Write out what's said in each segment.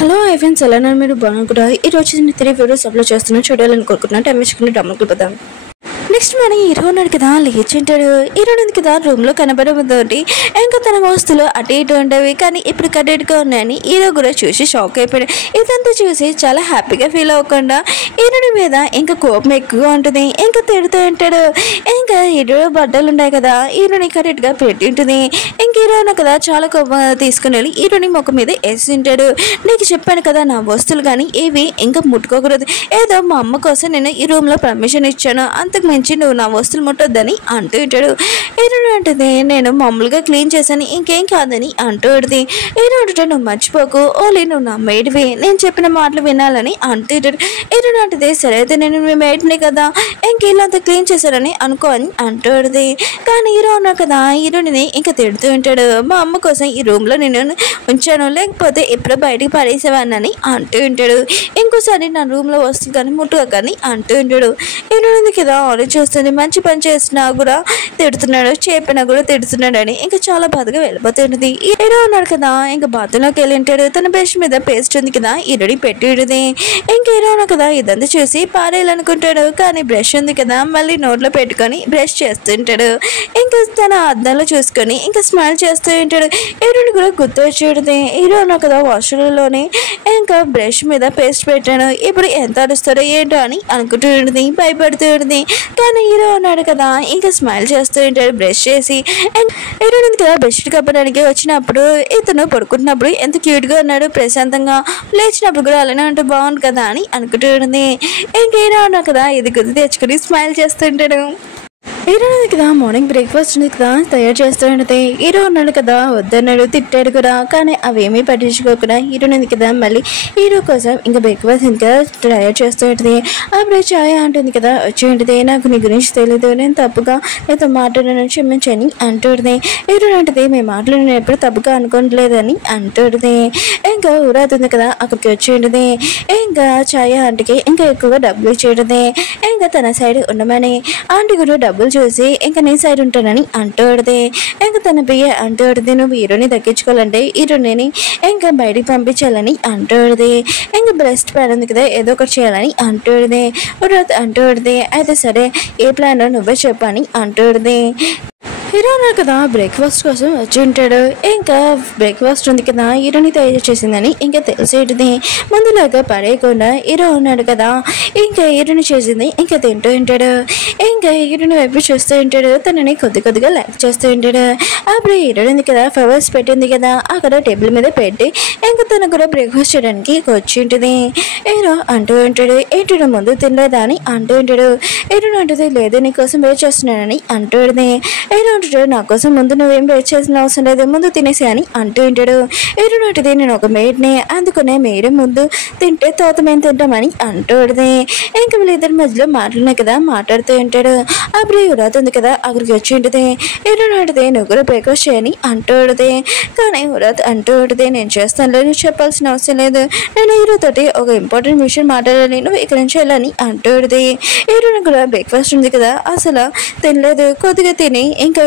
Hello friends, ఎలా ఉన్నారు? మీరు బాగున్నారు కూడా. ఈరోజు నేను 3 వీడియోస్ అప్లోడ్ చేస్తున్నాను, చూడాలని కోరుకుంటున్నాను. టైం వేసుకుని డబ్బులు పోదాం. నెక్స్ట్ మన హీరో ఉన్నాడు కదా, లేచింటాడు. హీరో ఉంది కదా, రూమ్లో కనబడబోతోటి ఇంకా తన వస్తువులు అటు ఇటు ఉండేవి, కానీ ఇప్పుడు కరెక్ట్గా ఉన్నాయని హీరో కూడా చూసి షాక్ అయిపోయాడు. ఇదంతా చూసి చాలా హ్యాపీగా ఫీల్ అవ్వకుండా హీరోని మీద ఇంకా కోపం ఎక్కువగా ఉంటుంది. ఇంకా తిడుతూ ఉంటాడు. ఇంకా హీరో బట్టలు ఉంటాయి కదా, హీరోని కరెక్ట్గా పెట్టి ఉంటుంది. ఇంక హీరోను కదా చాలా కోపం తీసుకుని వెళ్ళి హీరోని ముఖం మీద వేసి ఉంటాడు. నీకు చెప్పాను కదా, నా వస్తువులు కానీ ఇవి ఇంకా ముట్టుకోకూడదు. ఏదో మా అమ్మ కోసం నేను ఈ రూమ్లో పర్మిషన్ ఇచ్చాను, అంతకు మించి నువ్వు నా వస్తువులు ముట్టొద్దని అంటూ ఉంటాడు. హీరోని అంటుంది, నేను మామూలుగా క్లీన్ చేశాను, ఇంకేం కాదని అంటూ ఉంటుంది. హీరో అంటే, నువ్వు మర్చిపోకు, ఓలీ నువ్వు నా మేడ్వి, నేను చెప్పిన మాటలు వినాలని అంటూ ఉంటాడు. హీరోని అంటే, సరే అయితే నేను మీ మేడ్ని కదా, ఇంకేళ్ళంతా క్లీన్ చేశారని అనుకో అని అంటూ ఉంటుంది. కానీ హీరో ఉన్నా కదా, హీరోని ఇంకా తిడుతూ ఉంటాడు. మా అమ్మ కోసం ఈ రూమ్లో నేను ఉంచాను, లేకపోతే ఎప్పుడో బయటికి పడేసేవాడిని అంటూ ఉంటాడు. ఇంకోసారి నా రూమ్లో వస్తుంది కానీ ముట్టుగా కానీ అంటూ ఉంటాడు. హీరోని కదా చూస్తుంది, మంచి పని చేసినా కూడా తిడుతున్నాడు, చెప్పినా కూడా తిడుతున్నాడు అని ఇంకా చాలా బాధగా వెళ్ళిపోతుంది. హీరో ఉన్నాడు కదా, ఇంకా బాత్రూంలోకి వెళ్ళి ఉంటాడు. తన బ్రష్ మీద పేస్ట్ ఉంది కదా, హీరోని పెట్టి ఉంటుంది. ఇంకా హీరో ఉన్నాడు కదా, ఇదంతా చూసి పారేయాలనుకుంటాడు. కానీ బ్రష్ ఉంది కదా, మళ్ళీ నోట్లో పెట్టుకొని బ్రష్ చేస్తుంటాడు. ఇంకా తన అద్దంలో చూసుకొని ఇంకా స్మైల్ చేస్తూ ఉంటాడు. హీరోని కూడా గుర్తు వచ్చేది. హీరో ఉన్నాడు కదా, వాష్రూమ్లోనే ఇంకా బ్రష్ మీద పేస్ట్ పెట్టాను, ఇప్పుడు ఎంత అరుస్తాడో ఏంటో అని అనుకుంటూ ఉంటుంది, భయపడుతూ ఉంటుంది. కానీ హీరో ఉన్నాడు కదా, ఇంకా స్మైల్ చేస్తూ ఉంటాడు బ్రష్ చేసి. అండ్ హీరో ఉంది కదా, బెడ్షీట్ కప్పడానికి వచ్చినప్పుడు ఇతను పడుకుంటున్నప్పుడు ఎంత క్యూట్గా ఉన్నాడు, ప్రశాంతంగా లేచినప్పుడు కూడా అలానే ఉంటే బాగుంది కదా అని అనుకుంటూ ఉంటుంది. ఇంక హీరో ఉన్నాడు కదా, ఇది గుర్తు తెచ్చుకొని స్మైల్ చేస్తుంటాడు. హీరో ఉంది కదా, మార్నింగ్ బ్రేక్ఫాస్ట్ ఉంది కదా తయారు చేస్తూ ఉంటుంది. హీరో ఉన్నాడు కదా, వద్దన్నాడు, తిట్టాడు కూడా, కానీ అవేమీ పట్టించుకోకుండా హీరో ఉంది కదా మళ్ళీ హీరో కోసం ఇంకా బ్రేక్ఫాస్ట్ ఇంకా తయారు చేస్తూ ఉంటుంది. అప్పుడు ఛాయ అంటుంది కదా, వచ్చి ఉంటుంది, నాకు నీ గురించి తెలీదు, నేను తప్పుగా నీతో మాట్లాడాను, క్షమించని అంటుంది. హీరో అంటుంది, మేము మాట్లాడిన ఎప్పుడు తప్పుగా అనుకోవట్లేదని అంటుంది. ఇంకా ఊరవుతుంది కదా, అక్కడికి వచ్చి ఉంటుంది. ఇంకా ఛాయ ఆంటీకి ఇంకా ఎక్కువగా డబ్బులు ఇచ్చేది. ఇంకా తన సైడ్ ఉండమని ఆంటీ కూడా డబ్బులు చూసి ఇంకా నీ సైడ్ ఉంటానని అంటూడది. ఇంకా తన బియ్య అంటూడది, నువ్వు హీరోని దక్కించుకోవాలంటే హీరోని ఇంకా బయటికి పంపించాలని అంటూడది. ఇంకా బ్రెస్ట్ ప్లాన్ ఉంది కదా, ఏదో ఒకటి చేయాలని అంటూడది. అంటూడది, అయితే సరే ఏ ప్లాన్ నువ్వే చెప్పని అంటూడది. హీరో ఉన్నాడు కదా, బ్రేక్ఫాస్ట్ కోసం వచ్చి ఉంటాడు. ఇంకా బ్రేక్ఫాస్ట్ ఉంది కదా, హీరోని తయారు చేసిందని ఇంకా తెలిసేటిది. ముందులాగా పడేయకుండా హీరో ఉన్నాడు కదా, ఇంకా హీరోని చేసింది ఇంకా తింటూ ఉంటాడు. ఇంకా హీరోని వైపు చూస్తూ ఉంటాడు, తనని కొద్దిగా లైక్ చేస్తూ ఉంటాడు. అప్పుడు హీరోని ఉంది కదా, ఫ్లవర్స్ పెట్టింది కదా, అక్కడ టేబుల్ మీద పెట్టి ఇంకా తను కూడా బ్రేక్ఫాస్ట్ చేయడానికి వచ్చి ఉంటుంది. హీరో అంటూ ఉంటాడు, ఏంటో ముందు తినలేదా అని అంటూ ఉంటాడు. హీరోని అంటుంది, లేదు నీకోసం వెయిట్ చేస్తున్నానని అంటుంది. హీరో నా కోసం ముందు నువ్వేం వెయిట్ చేసిన అవసరం లేదు, ముందు తినేసి అని అంటూ ఉంటాడు. హీరోని అంటుంది, నేను ఒక మేడ్ని, అందుకునే మేడం ముందు తింటే తోత మేము తింటామని అంటుంది. ఇంకా వీళ్ళిద్దరి మధ్యలో మాట్లాడినా కదా మాట్లాడుతూ ఉంటాడు. అప్పుడు యువరాత్ ఉంది కదా, అక్కడికి వచ్చి ఉంటుంది. హీరోని అంటుంది, నువ్వు కూడా బ్రేక్ఫాస్ట్ చేయని అంటుంది. కానీ యువరాత్ అంటూ ఉంటుంది, నేను చేస్తాను, నువ్వు చెప్పాల్సిన అవసరం లేదు, నేను హీరోతోటి ఒక ఇంపార్టెంట్ విషయం మాట్లాడాలి, నువ్వు ఇక్కడ నుంచి వెళ్ళని అంటుంది. హీరోని కూడా బ్రేక్ఫాస్ట్ ఉంది కదా, అసలు తినలేదు, కొద్దిగా తిని ఇంకా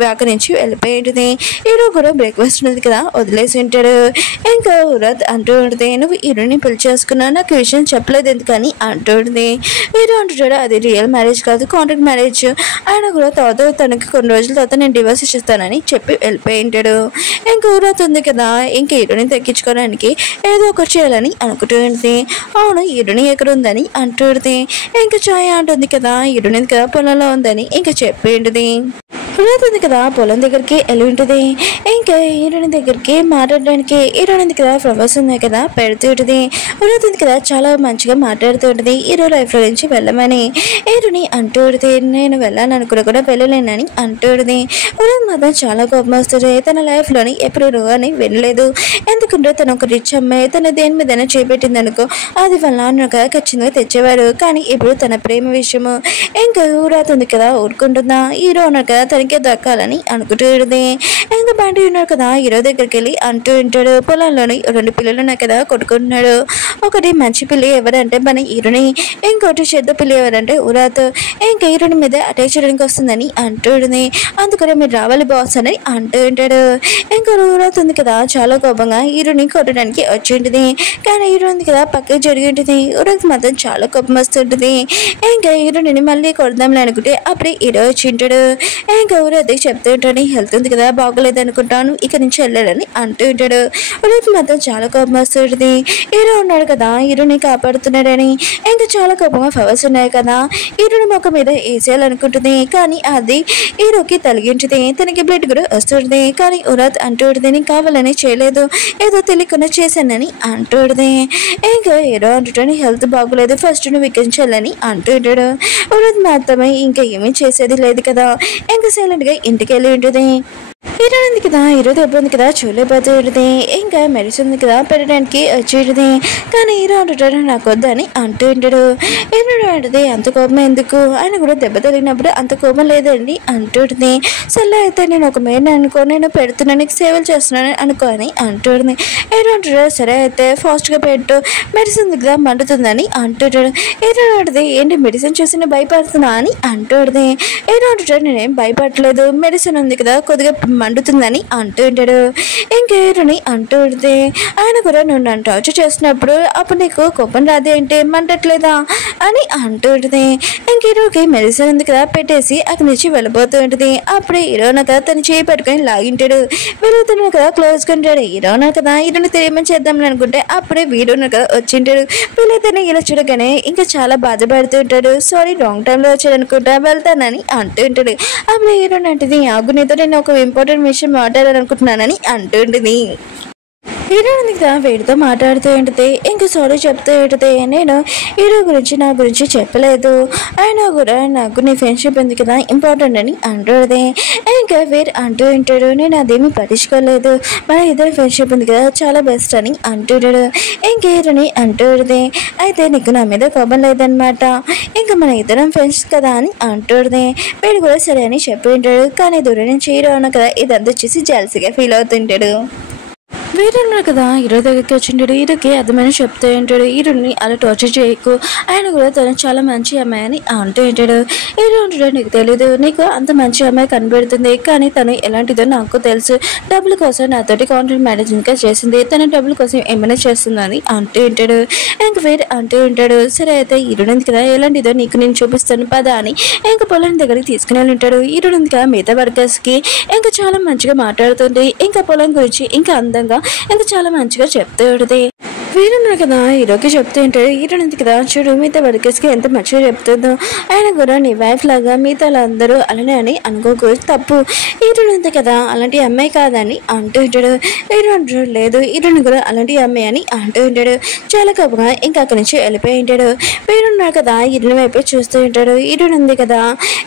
బ్యాక్ నుంచి వెళ్ళిపోయి ఉంటుంది. హీరో కూడా బ్రేక్ఫాస్ట్ ఉంది కదా వదిలేసి ఉంటాడు. ఇంకా ఉరత్ అంటూ ఉంటుంది, నువ్వు హీరోని పెళ్లి చేసుకున్నా, నాకు విషయం చెప్పలేదు ఎందుకని అంటుంది. హీరో అంటుంటాడు, అది రియల్ మ్యారేజ్ కాదు, కాంట్రాక్ట్ మ్యారేజ్, ఆయన కూడా తర్వాత తనకి కొన్ని రోజుల తర్వాత నేను డివోర్స్ ఇస్తానని చెప్పి వెళ్ళిపోయి ఉంటాడు. ఇంకా ఉరత్ ఉంది కదా, ఇంకా హీరోని తగ్గించుకోవడానికి ఏదో ఒకటి చేయాలని అనుకుంటూ ఉంటుంది. అవును, హీరోని ఎక్కడ ఉందని అంటుంది. ఇంకా ఛాయ అంటుంది కదా, హీరోని కదా పొలంలో ఉందని ఇంకా చెప్పి ఉంటుంది. ఉంది కదా, పొలం దగ్గరికి వెళ్ళి ఉంటుంది. ఇంకా హీరోని దగ్గరికి మాట్లాడడానికి హీరోని కదా ఫ్లవర్స్ ఉన్నాయి కదా పెడుతూ ఉంటుంది. ఉంది కదా, చాలా మంచిగా మాట్లాడుతూ ఉంటుంది, హీరో లైఫ్లో నుంచి వెళ్ళమని. హీరోని అంటూ ఉంటుంది, నేను వెళ్ళాలనుకున్నా కూడా వెళ్ళలేనని అంటూ ఉంటుంది. మాత్రం చాలా కోపం వస్తుంది, తన లైఫ్లోని ఎప్పుడు అని వెళ్ళలేదు, ఎందుకంటే తను ఒక రిచ్ అమ్మాయి, తన దేని మీదైనా చేపెట్టింది అనుకో అది వాళ్ళ నాన్న కదా ఖచ్చితంగా తెచ్చేవాడు. కానీ ఇప్పుడు తన ప్రేమ విషయము ఇంకా ఊరవుతుంది కదా ఊరుకుంటుందా. హీరో ఉన్నారు కదా, తన తనకే దక్కాలని అనుకుంటూ ఉంటుంది. ఇంకా బండి ఉన్నాడు కదా హీరో దగ్గరికి వెళ్ళి అంటూ ఉంటాడు, పొలంలోని 2 పిల్లలు ఉన్నాయి కదా కొట్టుకుంటున్నాడు. ఒకటి మంచి పిల్లి ఎవరంటే మన హీరోని, ఇంకోటి చెడ్డ పిల్లి ఎవరంటే ఉరాత్. ఇంకా హీరోని మీద అటాక్ చేయడానికి వస్తుందని అంటూ ఉంటుంది. అందుకనే మీరు రావాలి బాస్ అని అంటూ ఉంటాడు. ఇంకా ఉరాత్ ఉంది కదా చాలా కోపంగా హీరోని కొట్టడానికి వచ్చి ఉంటుంది. కానీ హీరో ఉంది కదా పక్కకి జరిగి ఉంటుంది. ఉరాత్ మాత్రం చాలా కోపం వస్తుంటుంది. ఇంకా హీరోని మళ్ళీ కొడదాంలే అనుకుంటే అప్పుడే హీరో వచ్చి ఉంటాడు. ఇంకా ఉరాత్ చెప్తూ ఉంటాడు, హెల్త్ ఉంది కదా బాగోలేదు అనుకుంటాను, ఇక నుంచి వెళ్ళాలని అంటూ ఉంటాడు. ఉరాత్ మాత్రం చాలా కోపం వస్తుంటుంది. హీరో ఉన్నాడు కదా హీరోని కాపాడుతున్నాడని. ఇంకా చాలా కోపంగా ఫ్లవర్స్ ఉన్నాయి కదా హీరోని ముఖం మీద వేసేయాలనుకుంటుంది. కానీ అది హీరోకి తలిగింటుంది. తనకి బ్లడ్ కూడా వస్తుంది. కానీ ఉరాత్ అంటూ ఉంటుంది, నేను కావాలని చేయలేదు, ఏదో తెలియకుండా చేశానని అంటూ ఉంటుంది. ఇంకా హీరో అంటుంటాడు, హెల్త్ బాగోలేదు, ఫస్ట్ నువ్వు వికరించాలని అంటూ ఉంటాడు. ఉరాత్ మాత్రమే ఇంకా ఏమీ చేసేది లేదు కదా, ఇంకా సైలెంట్ గా ఇంటికి వెళ్ళి ఉంటుంది. హీరో ఉంది కదా హీరో దెబ్బ ఉంది కదా చూడలేకపోతూ ఉంటుంది. ఇంకా మెడిసిన్ ఉంది కదా పెట్టడానికి వచ్చి ఉంటుంది. కానీ హీరో అంటుంటాడు నాకు వద్దని అంటూ ఉంటాడు. హీరో అంటుంది అంత కోపం ఎందుకు, ఆయన కూడా దెబ్బ తగిలినప్పుడు అంత కోపం లేదండి అంటూ ఉంటుంది. సరే అయితే నేను ఒక మెయిన్ అనుకో, నేను పెడుతున్నాను నీకు సేవలు చేస్తున్నాను అనుకో అని అంటూ ఉంటుంది. హీరో అంటాడు సరే అయితే ఫాస్ట్గా పెట్టు, మెడిసిన్ ఉంది కదా మండుతుందని అంటుంటాడు. హీరో అంటుంది ఏంటి మెడిసిన్ చూసి భయపడుతున్నా అని అంటుంది. హీరో అంటుంటాడు నేనేం భయపడలేదు, మెడిసిన్ ఉంది కదా కొద్దిగా మండుతుందని అంటూ ఉంటాడు. ఇంకా హీరోని అంటూ ఉంటే ఆయన కూడా నువ్వు నన్ను టార్చర్ చేస్తున్నప్పుడు అప్పుడు నీకు కోపం రాదేంటి మంటట్లేదా అని అంటూ ఉంటుంది. ఇంక హీరోకి మెడిసిన్ ఉంది కదా పెట్టేసి అక్కడి నుంచి వెళ్ళిపోతూ ఉంటుంది. అప్పుడే హీరోన కదా తను చేయి పట్టుకొని లాగింటాడు. వెళ్తున్నా కదా క్లోజ్ కొంటాడు. హీరోన కదా హీరోని తెలియమని చేద్దామని అనుకుంటే అప్పుడే వీడున్న కదా వచ్చింటాడు. వీళ్ళైతేనే ఇలా చూడగానే ఇంకా చాలా బాధపడుతూ ఉంటాడు. సారీ రాంగ్ టైంలో వచ్చాడు అనుకుంటా వెళ్తానని అంటూ ఉంటాడు. అప్పుడు హీరోని అంటే ఆగు నీతో నేను ఒక ఇంపార్టెంట్ విషయం మాట్లాడాలనుకుంటున్నానని అంటుంటుంది. హీరో ఉంది కదా వీడితో మాట్లాడుతూ ఉంటుంది. ఇంకా సారీ చెప్తూ ఉంటుంది, నేను హీరో గురించి నా గురించి చెప్పలేదు, ఆయన కూడా నాకు నీ ఫ్రెండ్షిప్ ఉంది కదా ఇంపార్టెంట్ అని అంటుంది. ఇంకా వీరు అంటూ ఉంటాడు నేను అదేమీ పట్టించుకోలేదు, మన ఇద్దరు ఫ్రెండ్షిప్ ఉంది కదా చాలా బెస్ట్ అని అంటుంటాడు. ఇంక హీరోని అంటుంది అయితే నీకు నా మీద కోపం లేదనమాట, ఇంకా మన ఇద్దరం ఫ్రెండ్స్ కదా అని అంటుంది. వీడు కూడా సరే అని చెప్పి ఉంటాడు. కానీ దూరం నుంచి హీరో అన్న కదా ఇదంతా వచ్చేసి జల్సీగా ఫీల్ అవుతుంటాడు. వీరున్నాడు కదా హీరో దగ్గరికి వచ్చింటాడు. హీరోకి అర్థమైన చెప్తూ ఉంటాడు, హీరోని అలా టార్చర్ చేయకు, ఆయన కూడా తను చాలా మంచి అమ్మాయి అని అంటూ ఉంటాడు. హీరో ఉంటాడు నీకు తెలీదు, నీకు అంత మంచి అమ్మాయి కనబడుతుంది, కానీ తను ఎలాంటిదో నాకు తెలుసు, డబ్బుల కోసం నాతోటి కాంట్రాక్ట్ మేనేజింగ్ గా చేసింది, తన డబ్బుల కోసం ఏమైనా చేస్తుందని అంటూ ఉంటాడు. ఇంక వీరు అంటూ ఉంటాడు సరే అయితే హీరో ఉంది కదా ఎలాంటిదో నీకు నేను చూపిస్తాను పదా అని ఇంకా పొలం దగ్గరికి తీసుకుని వెళ్ళి ఉంటాడు. హీరో ఉంది కదా మిగతా వర్కర్స్ కి ఇంకా చాలా మంచిగా మాట్లాడుతుంది, ఇంకా పొలం గురించి ఇంకా అందంగా ఇంకా చాలా మంచిగా చెప్తూ ఉంటుంది. వీరున్నారు కదా హీరోకి చెప్తూ ఉంటాడు, హీరో ఉంది కదా చూడు మిగతా వర్కర్స్కి ఎంత మంచిగా చెప్తుందో, ఆయన కూడా నీ వైఫ్ లాగా మిగతా అందరూ అలానే అని అనుకోకు, తప్పు, హీరో ఉంది కదా అలాంటి అమ్మాయి కాదని అంటూ ఉంటాడు. హీరో అంటాడు లేదు హీరోని కూడా అలాంటి అమ్మాయి అని అంటూ ఉంటాడు. చాలా కోపంగా ఇంకా అక్కడి నుంచి వెళ్ళిపోయి ఉంటాడు. వీరున్నారు కదా హీరోని వైపే చూస్తూ ఉంటాడు. హీరో ఉంది కదా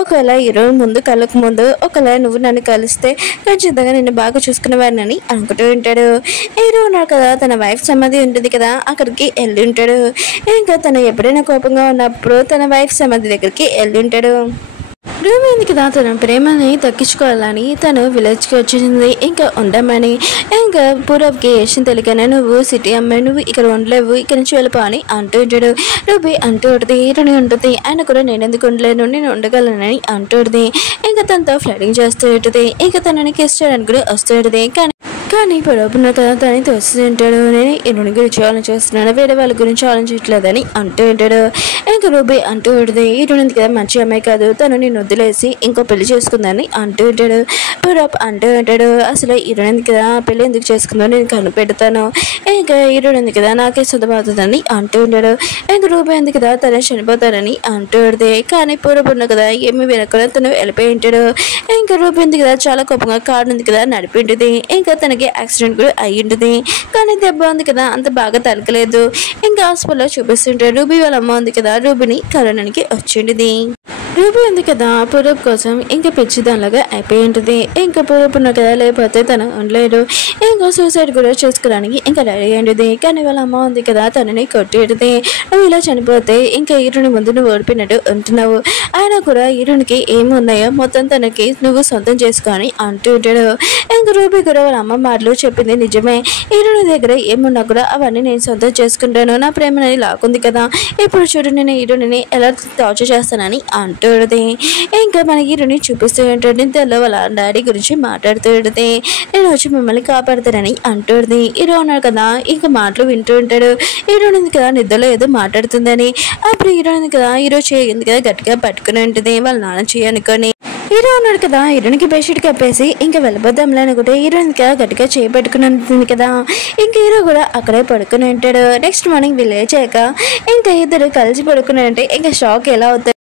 ఒకవేళ హీరో ముందు కళ్ళకు ముందు ఒకవేళ నువ్వు నన్ను కలిస్తే ఖచ్చితంగా నిన్ను బాగా చూసుకునేవాడిని అనుకుంటూ ఉంటాడు. హీరో ఉన్నారు కదా తన వైఫ్ సమాధి ఉంటుంది కదా అక్కడికి వెళ్ళి ఉంటాడు. ఇంకా తను ఎప్పుడైనా కోపంగా ఉన్నప్పుడు తన వైఫ్ సమాధి దగ్గరికి వెళ్ళి ఉంటాడు. రూమి ఉంది కదా తన ప్రేమని దక్కించుకోవాలని తను విలేజ్కి వచ్చింది ఇంకా ఉండమని. ఇంకా పూర్వకి విషయం తెలియకనే నువ్వు సిటీ అమ్మాయి, నువ్వు ఇక్కడ ఉండలేవు, ఇక్కడ నుంచి వెళ్ళిపో అని అంటూ ఉంటాడు. రూబీ అంటూ ఉంటుంది హీరోని ఉంటుంది, ఆయన కూడా నేను ఎందుకు ఉండలేను నేను ఉండగలనని అంటుంది. ఇంకా తనతో ఫ్లైటింగ్ చేస్తూ ఉంటుంది. ఇంకా తనని కిస్ చేయడానికి కూడా వస్తూ ఉంటుంది. కానీ పొడవున్న కదా తనని తోస్తూ ఉంటాడు. నేను హీరోని గురించి ఆలోచిస్తున్నాను, వేరే వాళ్ళ గురించి ఆలోచించట్లేదని అంటూ ఉంటాడు. ఇంకా రూబీ అంటూ ఉంటుంది హీరోని ఉంది కదా మంచి అమ్మాయి కాదు, తను నేను వదిలేసి ఇంకో పెళ్లి చేసుకుందని అంటూ ఉంటాడు. పొడప్ అంటూ ఉంటాడు అసలు హీరోని ఉంది కదా పెళ్లి ఎందుకు చేసుకుందో నేను కనిపెడతాను, ఇంకా హీరోని ఉంది కదా నాకే శుద్ధమవుతుందని అంటూ ఉంటాడు. ఇంకా రూబీ ఉంది కదా తను చనిపోతానని అంటూ ఉంటుంది. కానీ పూర్వపు ఉన్న కదా ఏమి వినకుండా తను వెళ్ళిపోయి ఉంటాడు. ఇంకా రూబీ ఉంది కదా చాలా కోపంగా కారు ఉంది కదా నడిపి ఉంటుంది. ఇంకా తనకి యాక్సిడెంట్ కూడా అయ్యి ఉంటుంది. కానీ దెబ్బ ఉంది కదా అంత బాగా తలకలేదు. ఇంకా హాస్పిటల్లో చూపిస్తుంటాడు. రూబీ వాళ్ళ అమ్మ ఉంది కదా రూబీని కరోనానికి వచ్చింది. రూపీ ఉంది కదా పూరబ్ కోసం ఇంకా పిచ్చిదానిలాగా అయిపోయి ఉంటుంది. ఇంకా పూరబ్ ఉన్న కదా లేకపోతే తను ఉండలేడు. ఇంకా సూసైడ్ కూడా చేసుకోవడానికి ఇంకా రెడీ అయ్యింది. కానీ వాళ్ళ అమ్మ ఉంది కదా తనని కొట్టేది. నువ్వు ఇలా చనిపోతే ఇంకా హీరోని ముందు నువ్వు ఓడిపోయినట్టు ఉంటున్నావు. అయినా కూడా హీరోనికి ఏమున్నాయో మొత్తం తనకి నువ్వు సొంతం చేసుకొని అంటూ ఉంటాడు. ఇంకా రూపీ కూడా వాళ్ళ అమ్మ మాటలు చెప్పింది నిజమే. హీరోని దగ్గర ఏమున్నా కూడా అవన్నీ నేను సొంతం చేసుకుంటాను. నా ప్రేమని లాక్కుంది కదా, ఇప్పుడు చూడు నేను హీరోని ఎలా టార్చర్ చేస్తానని అంటుంది. ఇంకా మన హీరోని చూపిస్తూ ఉంటాడు. నిద్రలో వాళ్ళ డాడీ గురించి మాట్లాడుతూ ఉంటుంది. నేను వచ్చి మిమ్మల్ని కాపాడుతానని అంటుంది. హీరో ఉన్నాడు కదా ఇంకా మాటలు వింటూ ఉంటాడు. హీరోని కదా నిద్రలో ఏదో మాట్లాడుతుందని. అప్పుడు హీరోని కదా హీరో చేయింది కదా గట్టిగా పట్టుకుని ఉంటుంది వాళ్ళ నాన్న చేయనుకొని. హీరో ఉన్నాడు కదా హీరోనికి బెడ్షీట్ కప్పేసి ఇంకా వెళ్ళిపోదాంలే అనుకుంటే హీరోయిన్ కదా గట్టిగా చేపట్టుకుని ఉంటుంది కదా. ఇంకా హీరో కూడా అక్కడే పడుకుని ఉంటాడు. నెక్స్ట్ మార్నింగ్ వీళ్ళు లేచాక ఇంకా ఇద్దరు కలిసి పడుకుని ఉంటే ఇంకా షాక్ ఎలా అవుతారు.